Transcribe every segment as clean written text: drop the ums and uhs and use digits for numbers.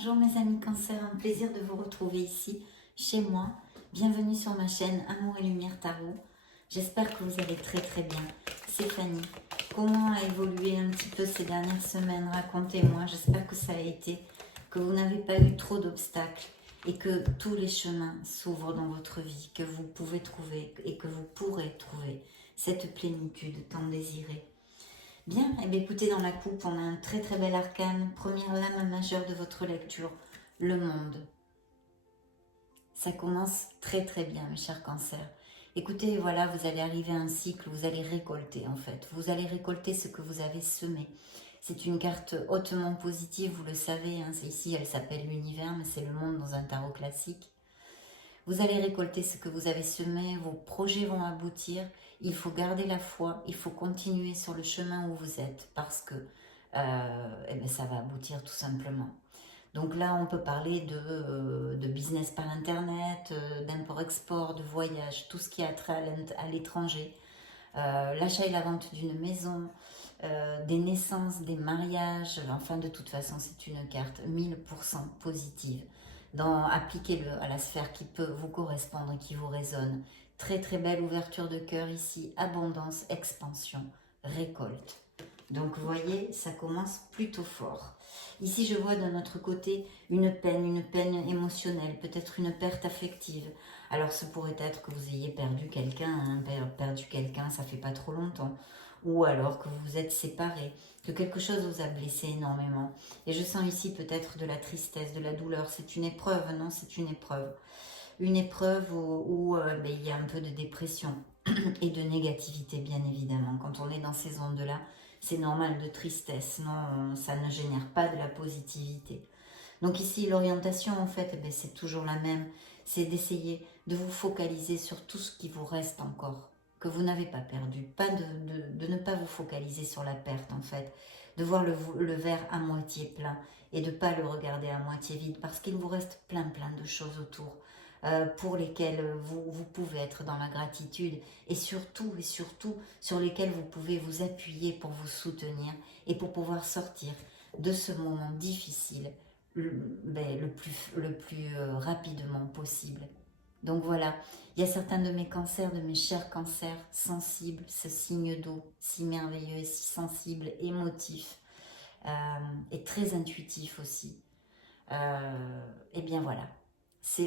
Bonjour mes amis Cancer, un plaisir de vous retrouver ici, chez moi. Bienvenue sur ma chaîne Amour et Lumière Tarot. J'espère que vous allez très très bien. C'est Fanny. Comment a évolué un petit peu ces dernières semaines? Racontez-moi. J'espère que ça a été, que vous n'avez pas eu trop d'obstacles et que tous les chemins s'ouvrent dans votre vie, que vous pouvez trouver et que vous pourrez trouver cette plénitude tant désirée. Bien, eh bien, écoutez, dans la coupe, on a un très très bel arcane. Première lame majeure de votre lecture, le monde. Ça commence très très bien, mes chers cancers. Écoutez, voilà, vous allez arriver à un cycle, vous allez récolter en fait. Vous allez récolter ce que vous avez semé. C'est une carte hautement positive, vous le savez. Hein, ici, elle s'appelle l'univers, mais c'est le monde dans un tarot classique. Vous allez récolter ce que vous avez semé, vos projets vont aboutir. Il faut garder la foi, il faut continuer sur le chemin où vous êtes parce que eh bien, ça va aboutir tout simplement. Donc là, on peut parler de business par Internet, d'import-export, de voyage, tout ce qui a trait à l'étranger, l'achat et la vente d'une maison, des naissances, des mariages. Enfin, de toute façon, c'est une carte 1000% positive. Appliquez-le à la sphère qui peut vous correspondre et qui vous résonne. Très très belle ouverture de cœur ici, abondance, expansion, récolte. Donc vous voyez, ça commence plutôt fort. Ici je vois d'un autre côté une peine émotionnelle, peut-être une perte affective. Alors ce pourrait être que vous ayez perdu quelqu'un, hein, perdu quelqu'un ça fait pas trop longtemps. Ou alors que vous vous êtes séparés, que quelque chose vous a blessé énormément. Et je sens ici peut-être de la tristesse, de la douleur. C'est une épreuve, non? C'est une épreuve. Une épreuve où il y a un peu de dépression et de négativité, bien évidemment. Quand on est dans ces ondes-là, c'est normal de tristesse, non? Ça ne génère pas de la positivité. Donc ici, l'orientation, en fait, c'est toujours la même. C'est d'essayer de vous focaliser sur tout ce qui vous reste encore, que vous n'avez pas perdu. Pas de ne pas vous focaliser sur la perte, en fait. De voir le verre à moitié plein et de ne pas le regarder à moitié vide parce qu'il vous reste plein de choses autour. Pour lesquelles vous pouvez être dans la gratitude et surtout sur lesquelles vous pouvez vous appuyer pour vous soutenir et pour pouvoir sortir de ce moment difficile le plus rapidement possible. Donc voilà, il y a certains de mes cancers, de mes chers cancers sensibles, ce signe d'eau si merveilleux et si sensible, émotif et très intuitif aussi. Et bien voilà.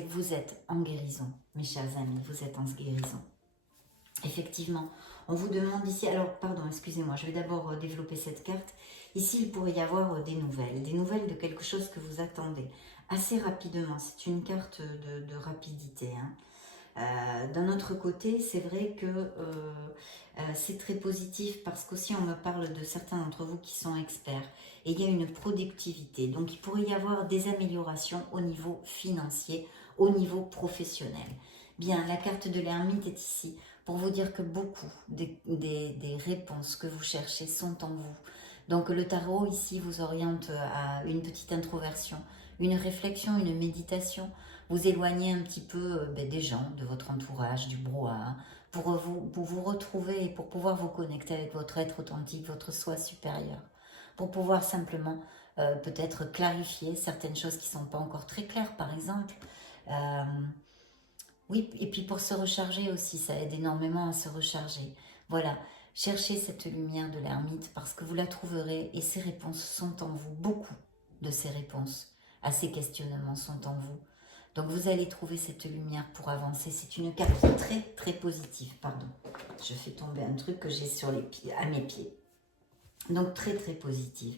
Vous êtes en guérison, mes chers amis, vous êtes en guérison. Effectivement, on vous demande ici, alors pardon, excusez-moi, je vais d'abord développer cette carte. Ici, il pourrait y avoir des nouvelles de quelque chose que vous attendez assez rapidement. C'est une carte de rapidité. Hein. D'un autre côté, c'est vrai que c'est très positif parce qu'aussi on me parle de certains d'entre vous qui sont experts et il y a une productivité. Donc il pourrait y avoir des améliorations au niveau financier, au niveau professionnel. Bien, la carte de l'ermite est ici pour vous dire que beaucoup des réponses que vous cherchez sont en vous. Donc le tarot ici vous oriente à une petite introversion, une réflexion, une méditation. Vous éloignez un petit peu des gens, de votre entourage, du brouhaha, pour vous retrouver et pour pouvoir vous connecter avec votre être authentique, votre soi supérieur, pour pouvoir simplement peut-être clarifier certaines choses qui ne sont pas encore très claires, par exemple. Oui, et puis pour se recharger aussi, ça aide énormément à se recharger. Voilà, cherchez cette lumière de l'ermite parce que vous la trouverez et ces réponses sont en vous. Beaucoup de ces réponses à ces questionnements sont en vous. Donc vous allez trouver cette lumière pour avancer. C'est une carte très très positive. Pardon, je fais tomber un truc que j'ai sur les pieds, à mes pieds. Donc très très positive.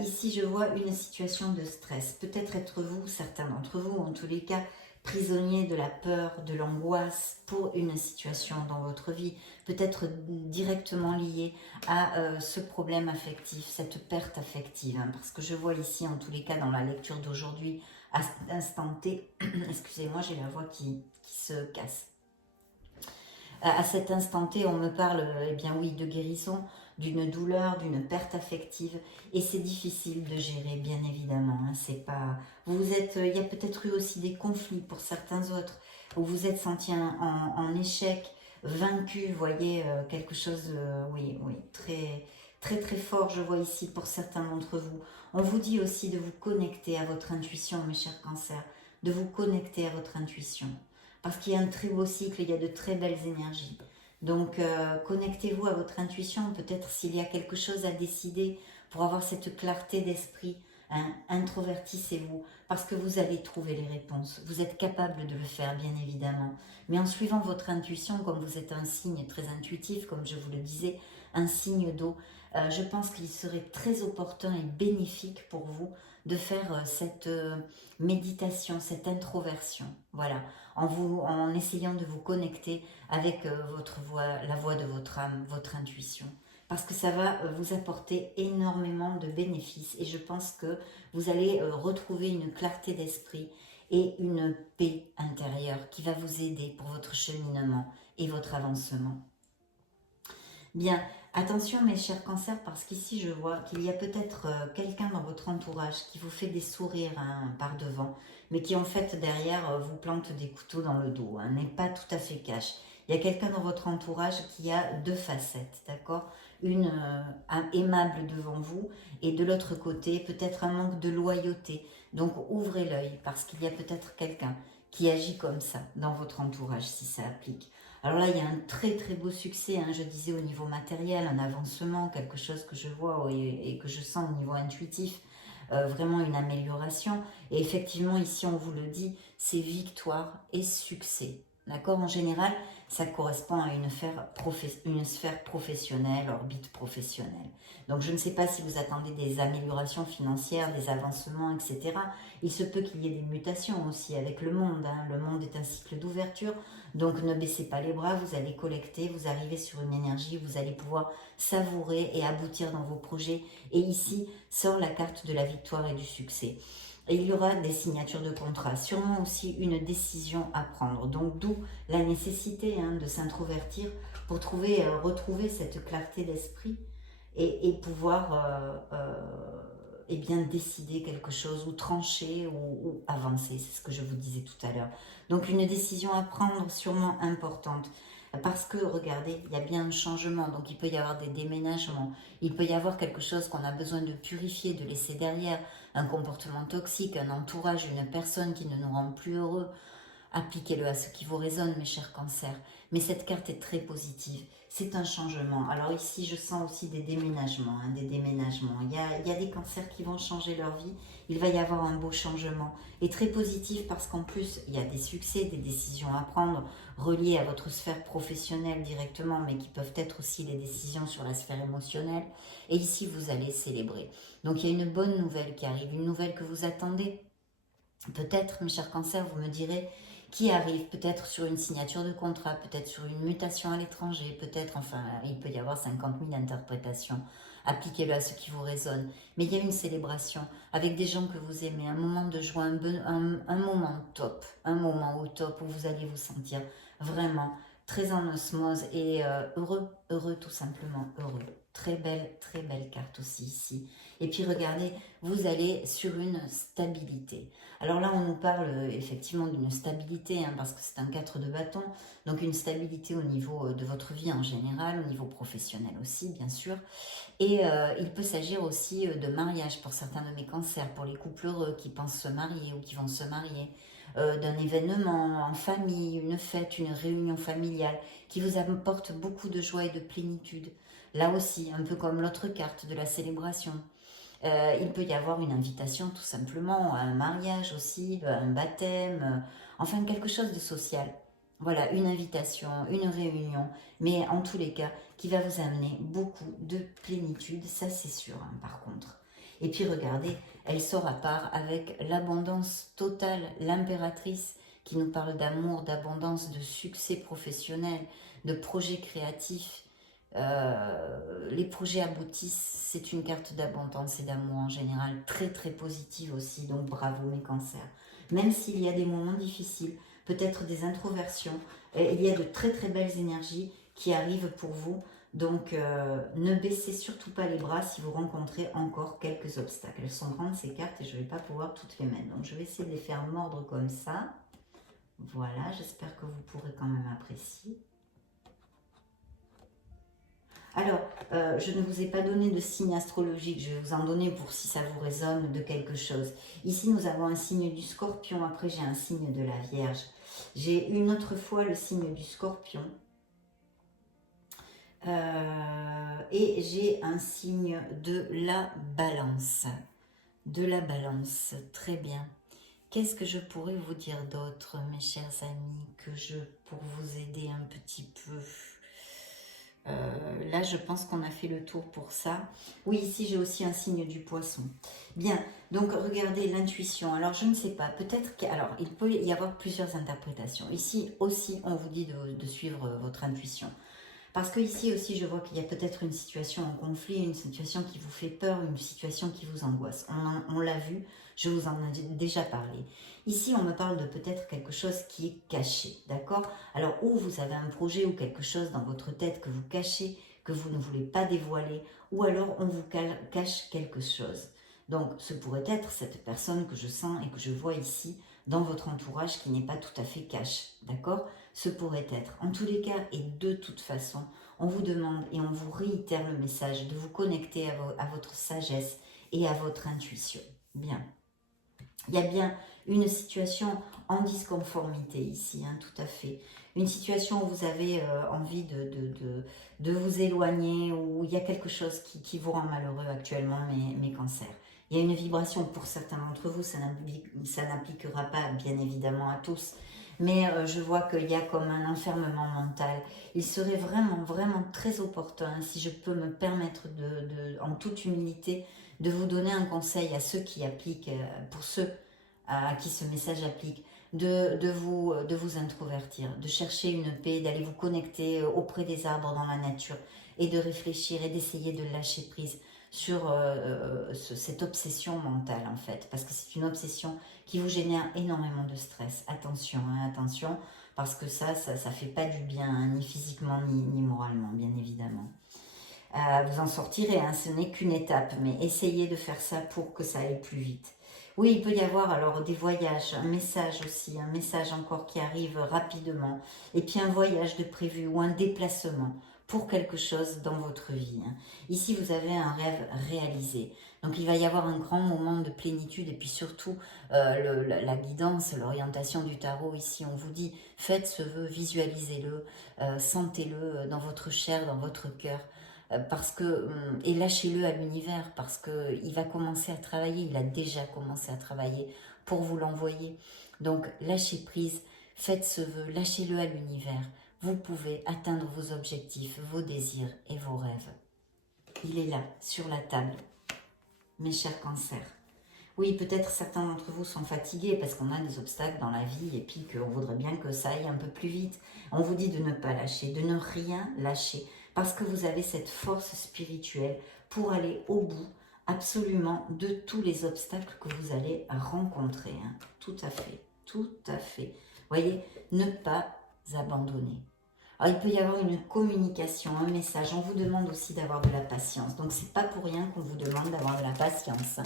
Ici je vois une situation de stress. Peut-être être vous, certains d'entre vous, en tous les cas, prisonnier de la peur, de l'angoisse pour une situation dans votre vie, peut-être directement lié à ce problème affectif, cette perte affective. Hein, parce que je vois ici, en tous les cas, dans la lecture d'aujourd'hui, à instant T, excusez-moi, j'ai la voix qui se casse. À cet instant T, on me parle, eh bien oui, de guérison, d'une douleur, d'une perte affective, et c'est difficile de gérer, bien évidemment. Hein, c'est pas, il y a peut-être eu aussi des conflits pour certains autres, où vous êtes senti en échec, vaincu, vous voyez, quelque chose, oui, très, très très fort, je vois ici pour certains d'entre vous. On vous dit aussi de vous connecter à votre intuition, mes chers cancers, de vous connecter à votre intuition. Parce qu'il y a un très beau cycle, il y a de très belles énergies. Donc, connectez-vous à votre intuition, peut-être s'il y a quelque chose à décider pour avoir cette clarté d'esprit. Hein, introvertissez-vous, parce que vous allez trouver les réponses. Vous êtes capable de le faire, bien évidemment. Mais en suivant votre intuition, comme vous êtes un signe très intuitif, comme je vous le disais, un signe d'eau, je pense qu'il serait très opportun et bénéfique pour vous de faire cette méditation, cette introversion. Voilà, en essayant de vous connecter avec votre voix, la voix de votre âme, votre intuition. Parce que ça va vous apporter énormément de bénéfices. Et je pense que vous allez retrouver une clarté d'esprit et une paix intérieure qui va vous aider pour votre cheminement et votre avancement. Bien, attention mes chers cancers, parce qu'ici je vois qu'il y a peut-être quelqu'un dans votre entourage qui vous fait des sourires hein, par devant, mais qui en fait derrière vous plante des couteaux dans le dos, hein, n'est pas tout à fait cash. Il y a quelqu'un dans votre entourage qui a deux facettes, d'accord? Une aimable devant vous et de l'autre côté peut-être un manque de loyauté. Donc ouvrez l'œil parce qu'il y a peut-être quelqu'un qui agit comme ça dans votre entourage si ça applique. Alors là, il y a un très très beau succès, hein, je disais au niveau matériel, un avancement, quelque chose que je vois et que je sens au niveau intuitif, vraiment une amélioration. Et effectivement, ici, on vous le dit, c'est victoire et succès. D'accord? En général, ça correspond à une sphère professionnelle, orbite professionnelle. Donc, je ne sais pas si vous attendez des améliorations financières, des avancements, etc. Il se peut qu'il y ait des mutations aussi avec le monde. Hein. Le monde est un cycle d'ouverture. Donc, ne baissez pas les bras, vous allez collecter, vous arrivez sur une énergie, vous allez pouvoir savourer et aboutir dans vos projets. Et ici, sort la carte de la victoire et du succès. Et il y aura des signatures de contrat, sûrement aussi une décision à prendre. Donc d'où la nécessité hein, de s'introvertir pour retrouver cette clarté d'esprit et pouvoir eh bien, décider quelque chose ou trancher ou avancer. C'est ce que je vous disais tout à l'heure. Donc une décision à prendre sûrement importante. Parce que, regardez, il y a bien un changement, donc il peut y avoir des déménagements, il peut y avoir quelque chose qu'on a besoin de purifier, de laisser derrière, un comportement toxique, un entourage, une personne qui ne nous rend plus heureux. Appliquez-le à ce qui vous résonne, mes chers cancers. Mais cette carte est très positive. C'est un changement. Alors ici, je sens aussi des déménagements. Hein, des déménagements. Il y a des cancers qui vont changer leur vie. Il va y avoir un beau changement. Et très positif parce qu'en plus, il y a des succès, des décisions à prendre reliées à votre sphère professionnelle directement, mais qui peuvent être aussi des décisions sur la sphère émotionnelle. Et ici, vous allez célébrer. Donc il y a une bonne nouvelle qui arrive, une nouvelle que vous attendez. Peut-être, mes chers cancers, vous me direz, qui arrive peut-être sur une signature de contrat, peut-être sur une mutation à l'étranger, peut-être, enfin, il peut y avoir 50 000 interprétations. Appliquez-le à ce qui vous résonne. Mais il y a une célébration avec des gens que vous aimez, un moment de joie, un moment top, un moment au top où vous allez vous sentir vraiment très en osmose et heureux tout simplement, heureux. Très belle carte aussi ici. Et puis regardez, vous allez sur une stabilité. Alors là, on nous parle effectivement d'une stabilité, hein, parce que c'est un 4 de bâton, donc une stabilité au niveau de votre vie en général, au niveau professionnel aussi, bien sûr. Et il peut s'agir aussi de mariage pour certains de mes cancers, pour les couples heureux qui pensent se marier ou qui vont se marier, d'un événement en famille, une fête, une réunion familiale, qui vous apporte beaucoup de joie et de plénitude. Là aussi, un peu comme l'autre carte de la célébration. Il peut y avoir une invitation tout simplement à un mariage aussi, à un baptême, enfin quelque chose de social. Voilà, une invitation, une réunion, mais en tous les cas, qui va vous amener beaucoup de plénitude, ça c'est sûr hein, par contre. Et puis regardez, elle sort à part avec l'abondance totale, l'impératrice qui nous parle d'amour, d'abondance, de succès professionnel, de projets créatifs. Les projets aboutissent, c'est une carte d'abondance et d'amour en général, très très positive aussi, donc bravo mes cancers. Même s'il y a des moments difficiles, peut-être des introversions, il y a de très très belles énergies qui arrivent pour vous, donc ne baissez surtout pas les bras si vous rencontrez encore quelques obstacles. Elles sont grandes ces cartes et je ne vais pas pouvoir toutes les mettre, donc je vais essayer de les faire mordre comme ça. Voilà, j'espère que vous pourrez quand même apprécier. Alors, Je ne vous ai pas donné de signe astrologique, je vais vous en donner pour si ça vous résonne de quelque chose. Ici, nous avons un signe du Scorpion, après j'ai un signe de la Vierge. J'ai une autre fois le signe du Scorpion. Et j'ai un signe de la Balance. De la Balance, très bien. Qu'est-ce que je pourrais vous dire d'autre, mes chers amis, pour vous aider un petit peu. Là, je pense qu'on a fait le tour pour ça. Oui, ici, j'ai aussi un signe du Poisson. Bien, donc regardez l'intuition. Alors, je ne sais pas, peut-être que... Alors, il peut y avoir plusieurs interprétations. Ici aussi, on vous dit de suivre votre intuition. Parce que ici aussi, je vois qu'il y a peut-être une situation en conflit, une situation qui vous fait peur, une situation qui vous angoisse. On l'a vu, je vous en ai déjà parlé. Ici, on me parle de peut-être quelque chose qui est caché, d'accord? Alors, ou vous avez un projet ou quelque chose dans votre tête que vous cachez, que vous ne voulez pas dévoiler, ou alors on vous cache quelque chose. Donc, ce pourrait être cette personne que je sens et que je vois ici dans votre entourage qui n'est pas tout à fait cash, d'accord? Ce pourrait être. En tous les cas, et de toute façon, on vous demande et on vous réitère le message de vous connecter à votre sagesse et à votre intuition. Bien. Il y a bien une situation en disconformité ici, hein, tout à fait. Une situation où vous avez envie de vous éloigner, où il y a quelque chose qui vous rend malheureux actuellement, mes cancers. Il y a une vibration pour certains d'entre vous, ça n'appliquera pas bien évidemment à tous, mais je vois qu'il y a comme un enfermement mental. Il serait vraiment, vraiment très opportun, si je peux me permettre en toute humilité, de vous donner un conseil à ceux qui appliquent, pour ceux à qui ce message applique, de vous introvertir, de chercher une paix, d'aller vous connecter auprès des arbres dans la nature et de réfléchir et d'essayer de lâcher prise sur cette obsession mentale en fait, parce que c'est une obsession qui vous génère énormément de stress. Attention, hein, attention, parce que ça fait pas du bien, hein, ni physiquement ni moralement, bien évidemment. Vous en sortirez, hein, ce n'est qu'une étape, mais essayez de faire ça pour que ça aille plus vite. Oui, il peut y avoir alors des voyages, un message aussi, un message encore qui arrive rapidement, et puis un voyage de prévu ou un déplacement pour quelque chose dans votre vie. Hein. Ici, vous avez un rêve réalisé. Donc, il va y avoir un grand moment de plénitude et puis surtout la guidance, l'orientation du tarot. Ici, on vous dit, faites ce vœu, visualisez-le, sentez-le dans votre chair, dans votre cœur. Parce que, et lâchez-le à l'univers, parce qu'il va commencer à travailler, il a déjà commencé à travailler pour vous l'envoyer. Donc, lâchez prise, faites ce vœu, lâchez-le à l'univers. Vous pouvez atteindre vos objectifs, vos désirs et vos rêves. Il est là, sur la table, mes chers cancers. Oui, peut-être certains d'entre vous sont fatigués parce qu'on a des obstacles dans la vie et puis qu'on voudrait bien que ça aille un peu plus vite. On vous dit de ne pas lâcher, de ne rien lâcher, parce que vous avez cette force spirituelle pour aller au bout absolument de tous les obstacles que vous allez rencontrer. Hein. Tout à fait, tout à fait. Voyez, ne pas abandonner. Alors, il peut y avoir une communication, un message. On vous demande aussi d'avoir de la patience. Donc, c'est pas pour rien qu'on vous demande d'avoir de la patience.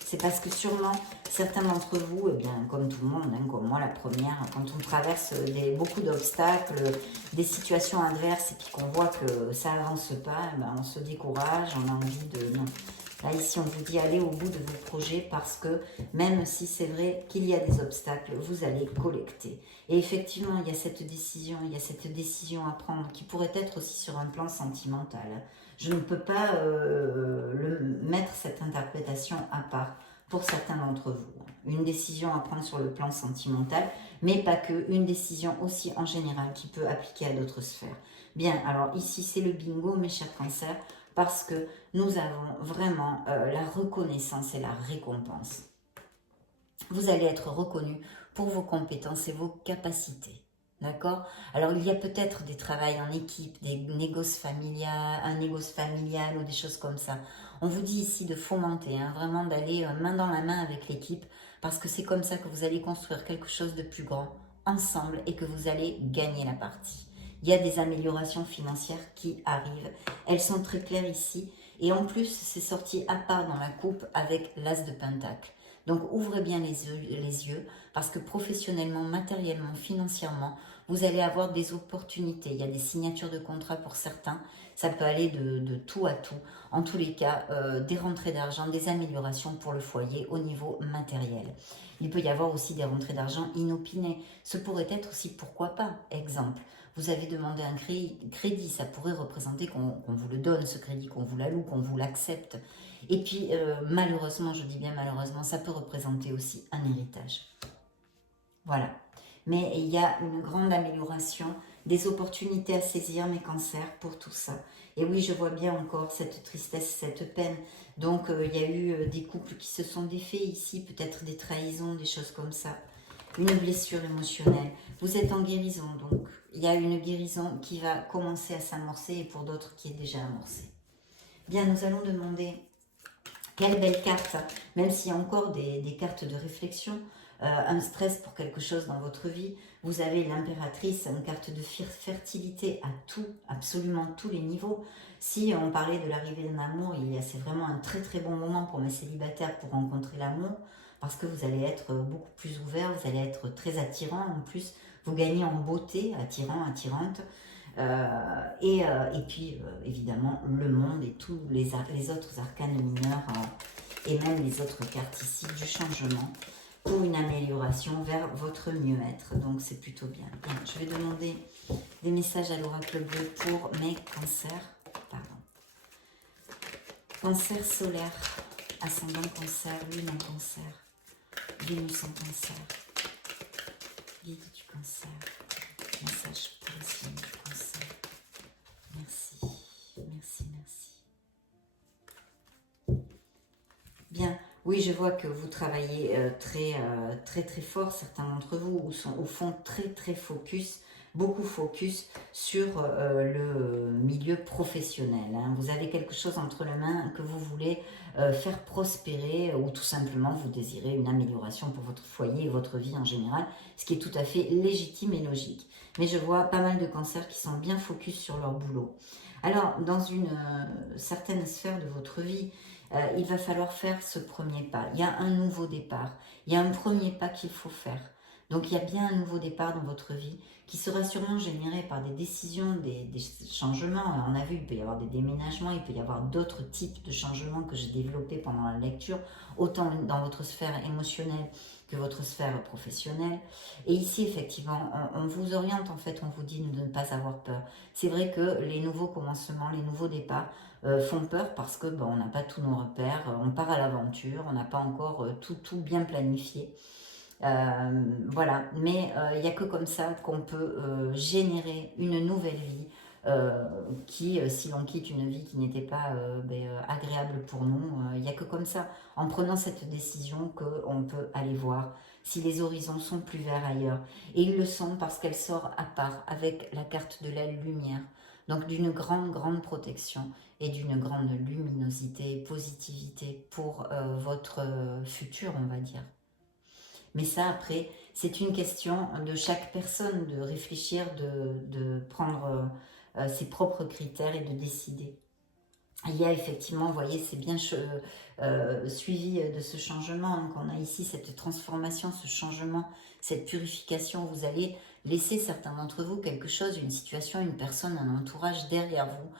C'est parce que sûrement, certains d'entre vous, eh bien, comme tout le monde, hein, comme moi la première, quand on traverse beaucoup d'obstacles, des situations adverses et puis qu'on voit que ça avance pas, eh ben, on se décourage, on a envie de... Non. Là, ici, on vous dit allez au bout de vos projets parce que même si c'est vrai qu'il y a des obstacles, vous allez collecter. Et effectivement, il y a cette décision à prendre qui pourrait être aussi sur un plan sentimental. Je ne peux pas mettre cette interprétation à part pour certains d'entre vous. Une décision à prendre sur le plan sentimental, mais pas que, une décision aussi en général qui peut appliquer à d'autres sphères. Bien, alors ici c'est le bingo, mes chers cancers, parce que nous avons vraiment la reconnaissance et la récompense. Vous allez être reconnu pour vos compétences et vos capacités. D'accord? Alors, il y a peut-être des travails en équipe, des négoces familiales, un négoce familial ou des choses comme ça. On vous dit ici de fomenter, hein, vraiment d'aller main dans la main avec l'équipe parce que c'est comme ça que vous allez construire quelque chose de plus grand ensemble et que vous allez gagner la partie. Il y a des améliorations financières qui arrivent. Elles sont très claires ici. Et en plus, c'est sorti à part dans la coupe avec l'as de pentacle. Donc, ouvrez bien les yeux parce que professionnellement, matériellement, financièrement, vous allez avoir des opportunités. Il y a des signatures de contrat pour certains. Ça peut aller de tout à tout. En tous les cas, des rentrées d'argent, des améliorations pour le foyer au niveau matériel. Il peut y avoir aussi des rentrées d'argent inopinées. Ce pourrait être aussi, pourquoi pas, exemple. Vous avez demandé un crédit, ça pourrait représenter qu'on vous le donne, ce crédit, qu'on vous l'alloue, qu'on vous l'accepte. Et puis, malheureusement, je dis bien malheureusement, ça peut représenter aussi un héritage. Voilà. Mais il y a une grande amélioration, des opportunités à saisir, mes cancers, pour tout ça. Et oui, je vois bien encore cette tristesse, cette peine. Donc, il y a eu des couples qui se sont défaits ici, peut-être des trahisons, des choses comme ça. Une blessure émotionnelle. Vous êtes en guérison, donc il y a une guérison qui va commencer à s'amorcer et pour d'autres qui est déjà amorcée. Bien, nous allons demander quelle belle carte, même s'il y a encore des cartes de réflexion, un stress pour quelque chose dans votre vie. Vous avez l'impératrice, une carte de fertilité à tout, absolument tous les niveaux. Si on parlait de l'arrivée d'un amour, c'est vraiment un très très bon moment pour mes célibataires pour rencontrer l'amour, parce que vous allez être beaucoup plus ouvert, vous allez être très attirant. En plus, vous gagnez en beauté, attirant, attirante. Et puis, évidemment, le monde et tous les autres arcanes mineurs et même les autres cartes ici du changement pour une amélioration vers votre mieux-être. Donc, c'est plutôt bien. Bien, je vais demander des messages à l'oracle bleu pour mes cancers. Pardon. Cancer solaire, ascendant cancer, lune en cancer, Vénus en cancer, guide du cancer, message pour les signes du cancer. Merci, merci, merci. Bien, oui, je vois que vous travaillez très fort, certains d'entre vous, ou sont au fond très focus, beaucoup focus sur le milieu professionnel. Hein. Vous avez quelque chose entre les mains que vous voulez faire prospérer, ou tout simplement vous désirez une amélioration pour votre foyer et votre vie en général, ce qui est tout à fait légitime et logique. Mais je vois pas mal de cancers qui sont bien focus sur leur boulot. Alors, dans une certaine sphère de votre vie, il va falloir faire ce premier pas. Il y a un nouveau départ. Il y a un premier pas qu'il faut faire. Donc, il y a bien un nouveau départ dans votre vie qui sera sûrement généré par des décisions, des changements. On a vu, il peut y avoir des déménagements, il peut y avoir d'autres types de changements que j'ai développés pendant la lecture, autant dans votre sphère émotionnelle que votre sphère professionnelle. Et ici, effectivement, on vous oriente, en fait, on vous dit de ne pas avoir peur. C'est vrai que les nouveaux commencements, les nouveaux départs font peur parce que on n'a pas tous nos repères, on part à l'aventure, on n'a pas encore tout bien planifié. Voilà, mais il n'y a que comme ça qu'on peut générer une nouvelle vie qui, si l'on quitte une vie qui n'était pas agréable pour nous, il n'y a que comme ça, en prenant cette décision, qu'on peut aller voir si les horizons sont plus verts ailleurs. Et ils le sont parce qu'elle sort à part avec la carte de la lumière, donc d'une grande protection et d'une grande luminosité, positivité pour votre futur, on va dire. Mais ça, après, c'est une question de chaque personne de réfléchir, de prendre ses propres critères et de décider. Il y a effectivement, vous voyez, c'est bien suivi de ce changement hein, qu'on a ici, cette transformation, ce changement, cette purification. Vous allez laisser certains d'entre vous quelque chose, une situation, une personne, un entourage derrière vous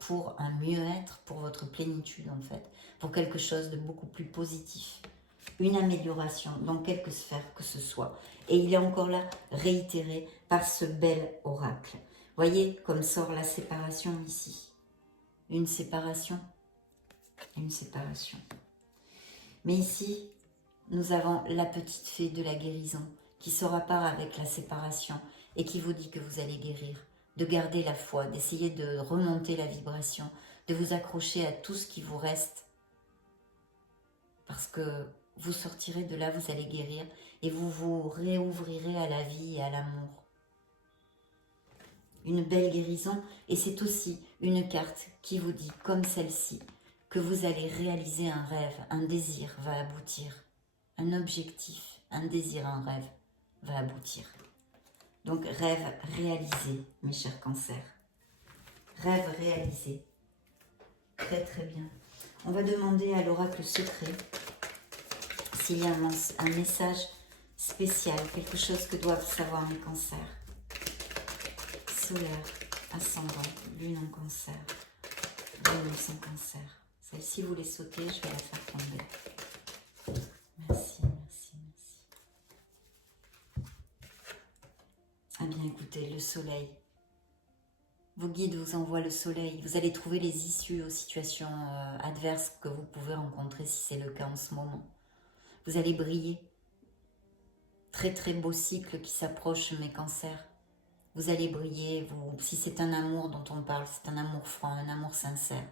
pour un mieux-être, pour votre plénitude en fait, pour quelque chose de beaucoup plus positif. Une amélioration dans quelque sphère que ce soit. Et il est encore là réitéré par ce bel oracle. Voyez comme sort la séparation ici. Une séparation. Une séparation. Mais ici, nous avons la petite fée de la guérison qui sort à part avec la séparation et qui vous dit que vous allez guérir. De garder la foi, d'essayer de remonter la vibration, de vous accrocher à tout ce qui vous reste. Parce que vous sortirez de là, vous allez guérir et vous vous réouvrirez à la vie et à l'amour. Une belle guérison et c'est aussi une carte qui vous dit, comme celle-ci, que vous allez réaliser un rêve, un désir va aboutir. Un objectif, un désir, un rêve va aboutir. Donc rêve réalisé, mes chers cancers. Rêve réalisé. Très bien. On va demander à l'oracle secret s'il y a un message spécial, quelque chose que doivent savoir mes cancers. solaire, ascendant, lune en cancer, Vénus en cancer. Celle-ci, vous les sautez, je vais la faire tomber. Merci, merci, merci. Ah bien, écoutez, le soleil. Vos guides vous envoient le soleil. Vous allez trouver les issues aux situations adverses que vous pouvez rencontrer si c'est le cas en ce moment. Vous allez briller. Très très beau cycle qui s'approche, mes cancers. Vous allez briller. Si c'est un amour dont on parle, c'est un amour franc, un amour sincère,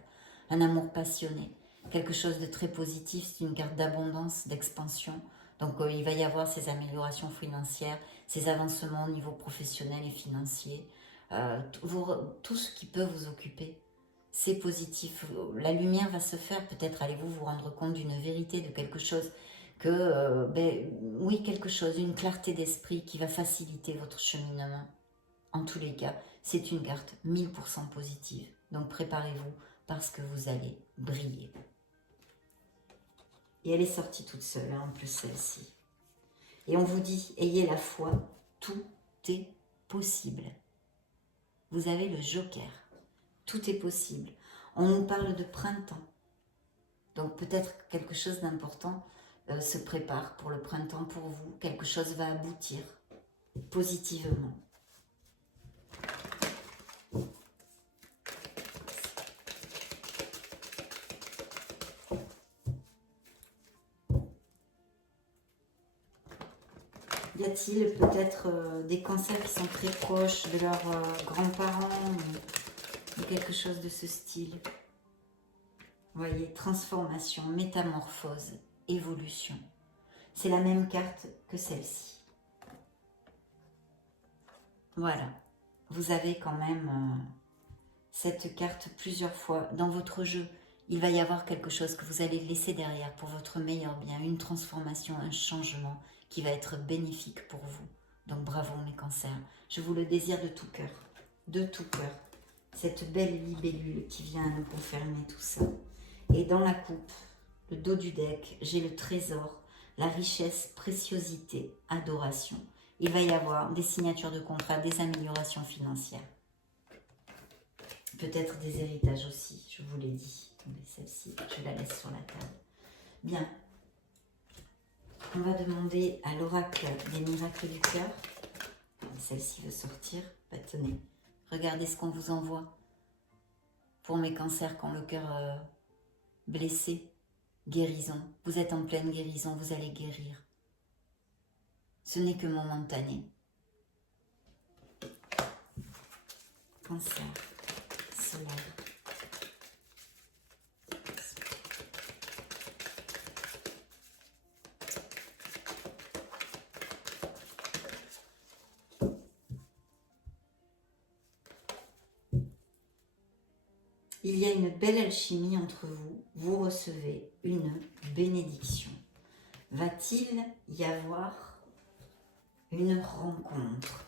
un amour passionné. Quelque chose de très positif, c'est une carte d'abondance, d'expansion. Donc il va y avoir ces améliorations financières, ces avancements au niveau professionnel et financier. Tout ce qui peut vous occuper, c'est positif. La lumière va se faire, peut-être allez-vous vous rendre compte d'une vérité, de quelque chose oui, quelque chose, une clarté d'esprit qui va faciliter votre cheminement. En tous les cas, c'est une carte 1000% positive. Donc préparez-vous parce que vous allez briller. Et elle est sortie toute seule, en plus celle-ci. Et on vous dit, ayez la foi, tout est possible. Vous avez le joker, tout est possible. On nous parle de printemps. Donc peut-être quelque chose d'important se prépare pour le printemps pour vous. Quelque chose va aboutir positivement. Y a-t-il peut-être des cancers qui sont très proches de leurs grands-parents ou quelque chose de ce style? Vous voyez, transformation, métamorphose, évolution. C'est la même carte que celle-ci. Voilà. Vous avez quand même cette carte plusieurs fois dans votre jeu. Il va y avoir quelque chose que vous allez laisser derrière pour votre meilleur bien, une transformation, un changement qui va être bénéfique pour vous. Donc bravo mes cancers, je vous le désire de tout cœur, cette belle libellule qui vient nous confirmer tout ça. Et dans la coupe, le dos du deck, j'ai le trésor, la richesse, préciosité, adoration. Il va y avoir des signatures de contrat, des améliorations financières. Peut-être des héritages aussi, je vous l'ai dit. Attendez, celle-ci, je la laisse sur la table. Bien. On va demander à l'oracle des miracles du cœur. Celle-ci veut sortir. Bah, tenez, regardez ce qu'on vous envoie. Pour mes cancers, quand le cœur blessé, guérison. Vous êtes en pleine guérison, vous allez guérir. Ce n'est que momentané. Cancer, solaire. Il y a une belle alchimie entre vous. Vous recevez une bénédiction. Va-t-il y avoir une rencontre?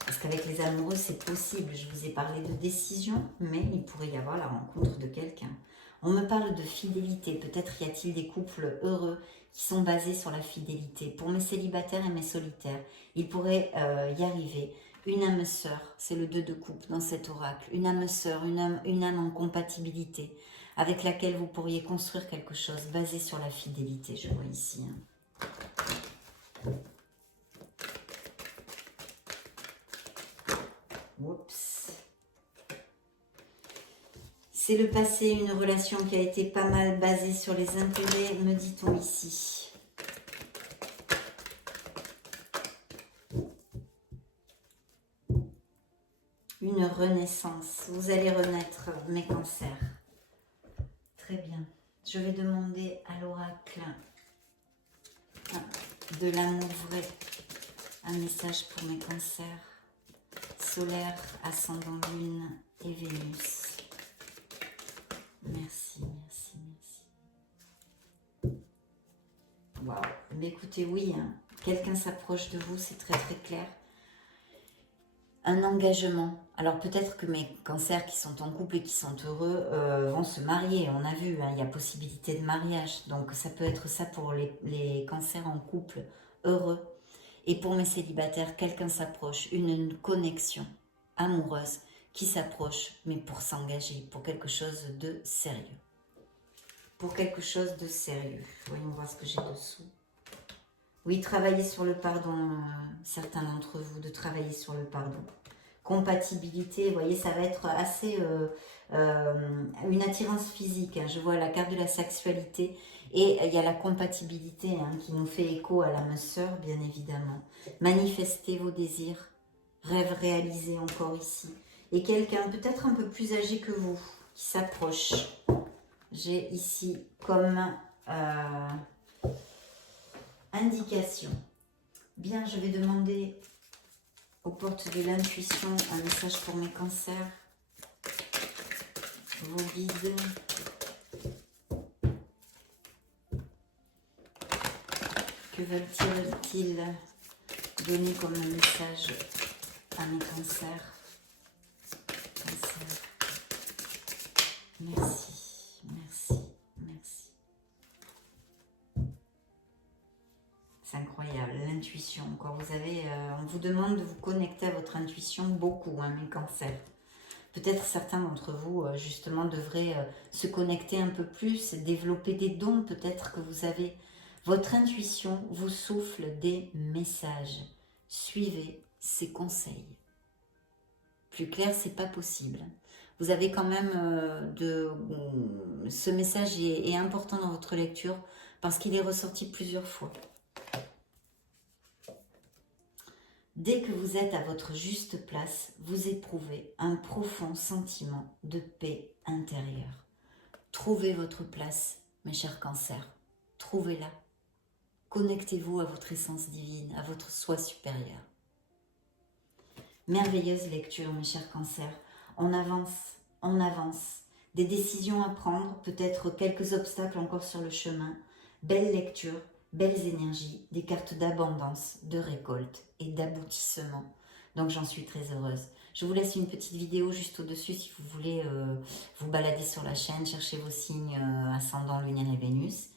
Parce qu'avec les amoureux, c'est possible. Je vous ai parlé de décision, mais il pourrait y avoir la rencontre de quelqu'un. On me parle de fidélité. Peut-être y a-t-il des couples heureux qui sont basés sur la fidélité. Pour mes célibataires et mes solitaires, il pourrait y arriver une âme sœur. C'est le 2 de coupe dans cet oracle. Une âme sœur, une âme en compatibilité avec laquelle vous pourriez construire quelque chose basé sur la fidélité, je vois ici. Oups. C'est le passé, une relation qui a été pas mal basée sur les intérêts, me dit-on ici. Une renaissance. Vous allez renaître, mes cancers. Très bien. Je vais demander à l'oracle de l'amour vrai. Un message pour mes cancers. Solaire, ascendant lune et Vénus. Merci, merci, merci. Waouh. Mais écoutez, oui, hein, quelqu'un s'approche de vous, c'est très très clair. Un engagement. Alors peut-être que mes cancers qui sont en couple et qui sont heureux vont se marier. On a vu, hein, il y a possibilité de mariage. Donc ça peut être ça pour les cancers en couple heureux. Et pour mes célibataires, quelqu'un s'approche, une connexion amoureuse qui s'approche, mais pour s'engager, pour quelque chose de sérieux. Pour quelque chose de sérieux. Voyons voir ce que j'ai dessous. Oui, travailler sur le pardon, certains d'entre vous, de travailler sur le pardon. Compatibilité, vous voyez, ça va être assez une attirance physique. Hein. Je vois la carte de la sexualité et il y a la compatibilité hein, qui nous fait écho à l'âme sœur, bien évidemment. Manifestez vos désirs, rêves réalisés encore ici. Et quelqu'un peut-être un peu plus âgé que vous qui s'approche. J'ai ici comme indication. Bien, je vais demander aux portes de l'intuition un message pour mes cancers. Vos guides. Que veulent-ils donner comme message à mes cancers? Cancer. Merci, merci, merci. C'est incroyable, l'intuition. Encore, vous avez, on vous demande de vous connecter à votre intuition beaucoup, hein, mes cancers. Peut-être certains d'entre vous, justement, devraient se connecter un peu plus, développer des dons, peut-être que vous avez. Votre intuition vous souffle des messages. Suivez ses conseils. Plus clair, c'est pas possible. Vous avez quand même ce message est important dans votre lecture parce qu'il est ressorti plusieurs fois. Dès que vous êtes à votre juste place, vous éprouvez un profond sentiment de paix intérieure. Trouvez votre place, mes chers cancers. Trouvez-la. Connectez-vous à votre essence divine, à votre soi supérieur. Merveilleuse lecture, mes chers cancers. On avance, on avance. Des décisions à prendre, peut-être quelques obstacles encore sur le chemin. Belle lecture. Belles énergies, des cartes d'abondance, de récolte et d'aboutissement. Donc j'en suis très heureuse. Je vous laisse une petite vidéo juste au-dessus si vous voulez vous balader sur la chaîne, chercher vos signes ascendant, lunaire et Vénus.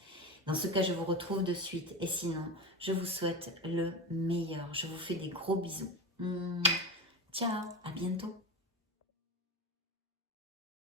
Dans ce cas, je vous retrouve de suite. Et sinon, je vous souhaite le meilleur. Je vous fais des gros bisous. Ciao, à bientôt.